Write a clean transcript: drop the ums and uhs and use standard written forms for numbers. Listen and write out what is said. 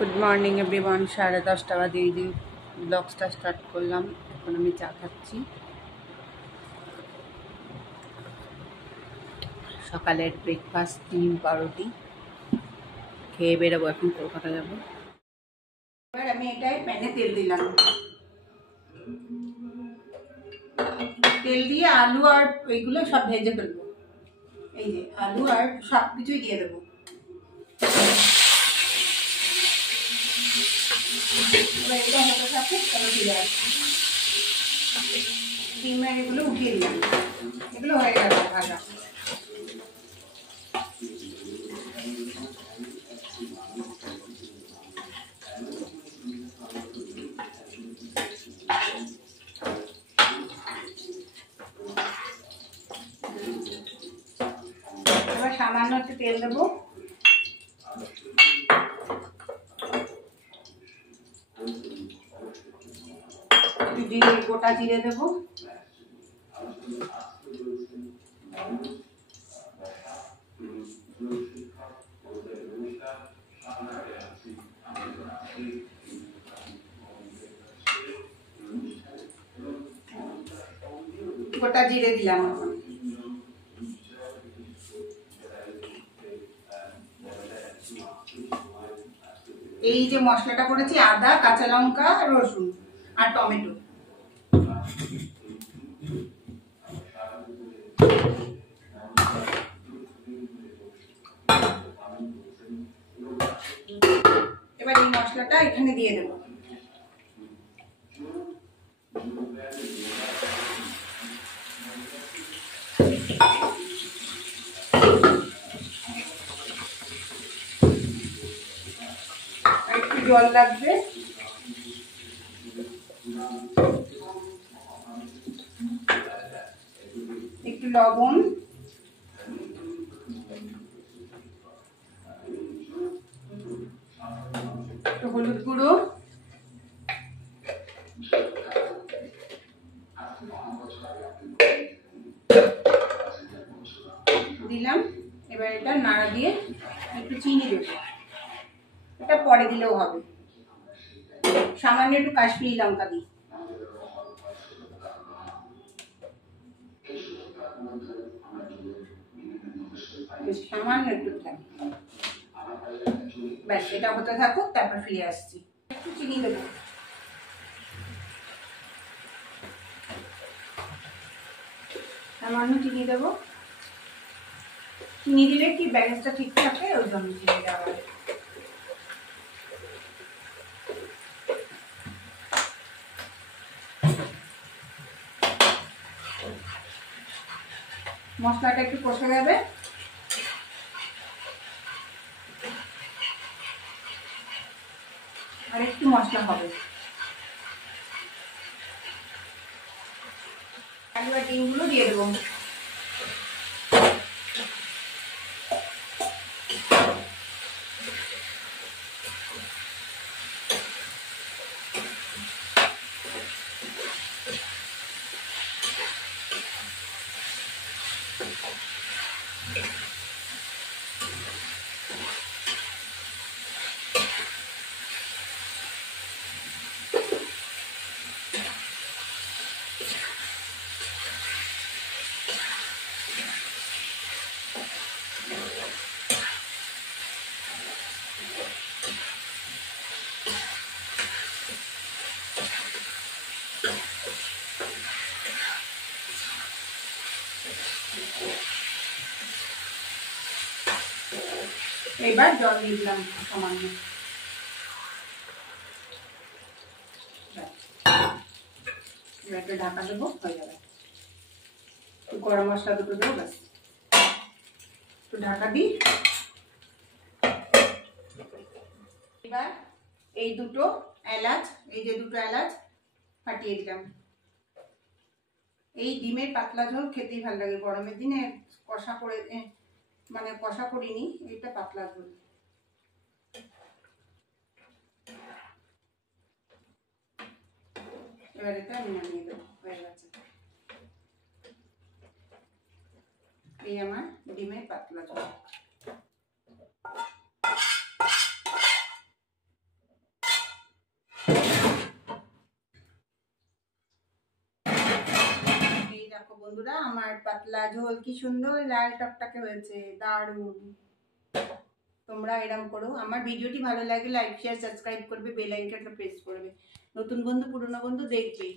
Good morning everyone. 10:30 বাজে এই যে ব্লগসটা স্টার্ট করলাম। এখন আমি চা খাচ্ছি। সকালের ব্রেকফাস্ট ডিম পাউরুটি খেয়ে বেরোবো, এখন কলকাতা যাবো। এবার আমি এটাই প্যানে তেল দিলাম। তেল দিয়ে আলু আর এইগুলো সব ভেজে ফেলবো। এই যে আলু আর সব কিছুই দিয়ে দেবো। এটা হতে থাকে, তাহলে ফিরে আসছি। ডিমের এগুলো উঠিয়ে দিলাম, এগুলো হয়ে গেল ভাজা। এবার সামান্য একটু তেল দেবো, জিরে, গোটা জিরে দেবো, গোটা জিরে দিলাম। এই যে মশলাটা করেছি, আদা, কাঁচা লঙ্কা, রসুন আর টমেটো। এবার এই মশলাটা এখানে দিয়ে দেবো। আর একটু জল লাগবে, একটু লবণ, একটু হলুদ গুঁড়ো, দিলাম। এবার এটা নাড়া দিয়ে একটু চিনি দেবো, এটা পরে দিলেও হবে। সামান্য একটু কাশ্মীরি লঙ্কা দিই। সামান্য একটু থাকে, ব্যাস। এটা হতে থাকুক, তারপর ফিরে আসছি। একটু চিনি দেবো, সামান্য চিনি দেবো। চিনি দিলে কি ব্যালেন্সটা ঠিক থাকে, ওই জন্য চিনি দেওয়া হয়। মশলাটা একটু কষে যাবে, আর একটু মশলা হবে। আলু আর ডিমগুলো দিয়ে দেবো। এবার জল দিয়ে দিলাম সামান্য। এবার ঢাকা দেবো, হয়ে যাবে। গরম মশলা দুটো দেবো, ব্যাস। একটু ঢাকা দিই। এবার এই দুটো এলাচ, এই যে দুটো এলাচ ফাটিয়ে দিলাম। এই ডিমের পাতলা ঝোল খেতেই ভালো লাগে গরমের দিনে। কষা করে, মানে কষা করিনি, এইটা পাতলা ঝোল। এবার এটা আমি নামিয়ে দেবো, হয়ে গেছে। এই আমার ডিমের পাতলা ঝোল। বন্ধুরা আমার পাতলা ঝোল কি সুন্দর লাল টকটকে হয়েছে, দারুণ। তোমরা এরম করো। আমার ভিডিওটি ভালো লাগে লাইক শেয়ার সাবস্ক্রাইব করবে, বেল আইকনটা প্রেস করবে। নতুন বন্ধু পুরনো বন্ধু দেখবে।